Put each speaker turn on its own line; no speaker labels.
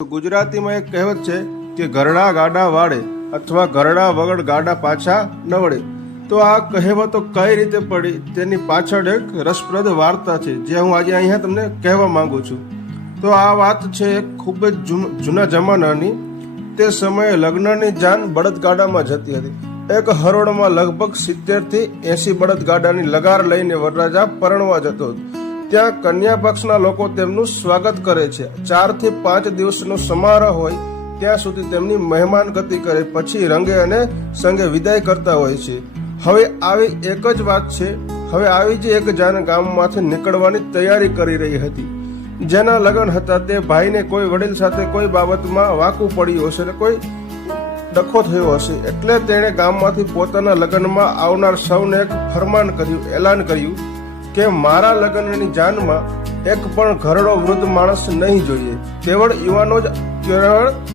ગુજરાતીમાં એક કહેવત છે કે ઘરડા ગાડા વાળે અથવા ઘરડા વગર ગાડા પાછા ન વળે. તો આ કહેવતો કઈ રીતે પડી? તેની પાછળ એક રસપ્રદ વાર્તા છે, જે હું આજે અહીંયા તમને કહેવા માંગુ છું. તો આ વાત છે ખૂબ જ જૂના જમાનાની. તે સમયે લગ્નની જાન બળદગાડામાં જતી હતી. એક હરોળમાં લગભગ સિત્તેરથી એસી બળદગાડાની લગાર લઈને વરરાજા પરણવા જતો હતો. ત્યાં કન્યા પક્ષના લોકો તેમનું સ્વાગત કરે છે. ચારથી પાંચ દિવસનો સમારોહ હોય, ત્યાં સુધી તેમની મહેમાન ગતિ કરે, પછી રંગે અને સંગે વિદાય કરતા હોય છે. હવે આવી એક જ વાત છે, હવે આવી જ એક જાન ગામમાંથી નીકળવાની તૈયારી કરી રહી હતી. જેના લગ્ન હતા તે ભાઈને કોઈ વડીલ સાથે કોઈ બાબતમાં વાકુ પડ્યું હશે ને કોઈ ડખો થયો હશે, એટલે તેણે ગામમાંથી પોતાના લગ્નમાં આવનાર સૌને એક ફરમાન કર્યું, એલાન કર્યું કે મારા લગ્નની જાનમાં એક પણ ઘરડો વૃદ્ધ માણસ નહીં જોઈએ. કેવળ યુવાનો જ કેવળ